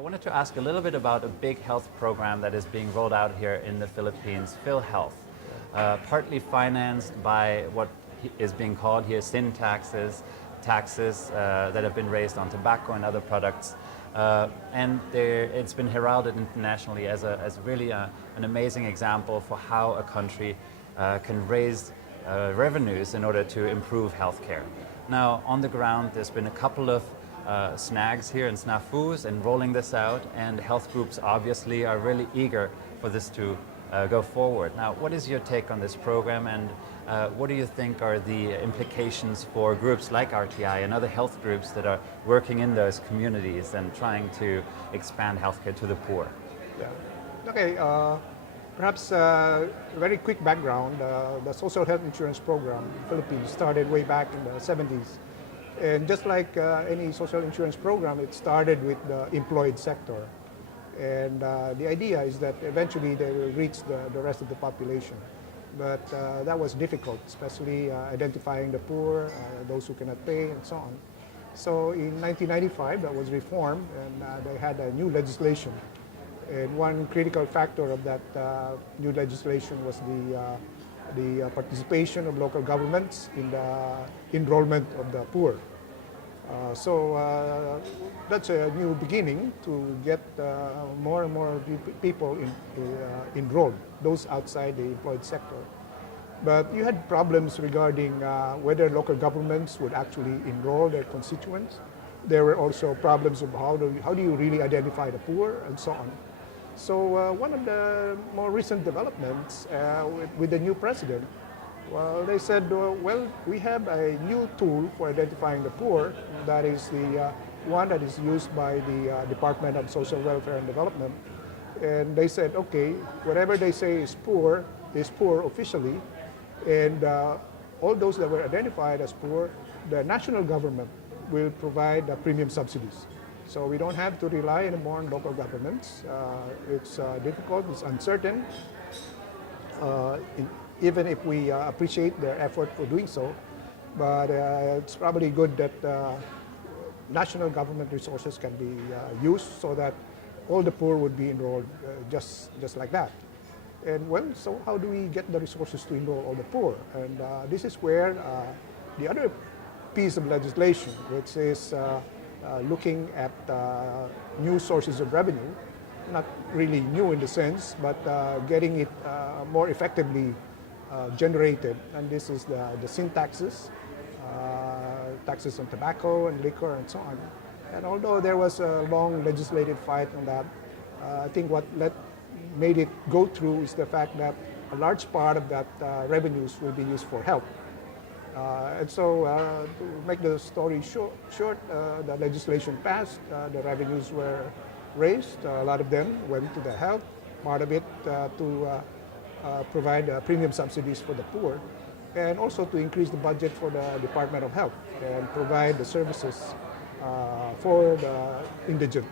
wanted to ask a little bit about a big health program that is being rolled out here in the Philippines, PhilHealth, partly financed by what is being called here sin taxes, that have been raised on tobacco and other products. It's been heralded internationally as really an amazing example for how a country can raise revenues in order to improve healthcare. Now, on the ground, there's been a couple of snags here and snafus in rolling this out, and health groups obviously are really eager for this to go forward. Now, what is your take on this program, and what do you think are the implications for groups like RTI and other health groups that are working in those communities and trying to expand healthcare to the poor? Yeah. Okay. Perhaps a very quick background. The social health insurance program in the Philippines started way back in the 70s. And just like any social insurance program, it started with the employed sector. And the idea is that eventually they will reach the rest of the population. But that was difficult, especially identifying the poor, those who cannot pay, and so on. So in 1995, that was reformed, and they had a new legislation. And one critical factor of that new legislation was the participation of local governments in the enrollment of the poor. So that's a new beginning to get more and more people enrolled, those outside the employed sector. But you had problems regarding whether local governments would actually enroll their constituents. There were also problems of how do you really identify the poor, and so on. So one of the more recent developments with the new president, well, they said, well, we have a new tool for identifying the poor. That is the one that is used by the Department of Social Welfare and Development. And they said, okay, whatever they say is poor officially. And all those that were identified as poor, the national government will provide premium subsidies. So we don't have to rely anymore on local governments. It's difficult, it's uncertain, even if we appreciate their effort for doing so. But it's probably good that national government resources can be used so that all the poor would be enrolled just like that. And well, so how do we get the resources to enroll all the poor? And this is where the other piece of legislation, which is looking at new sources of revenue, not really new in the sense, but getting it more effectively generated. And this is the sin taxes, taxes on tobacco and liquor and so on. And although there was a long legislative fight on that, I think what made it go through is the fact that a large part of that revenues will be used for health. And so to make the story short, the legislation passed, the revenues were raised, a lot of them went to the health, part of it to provide premium subsidies for the poor, and also to increase the budget for the Department of Health and provide the services for the indigent.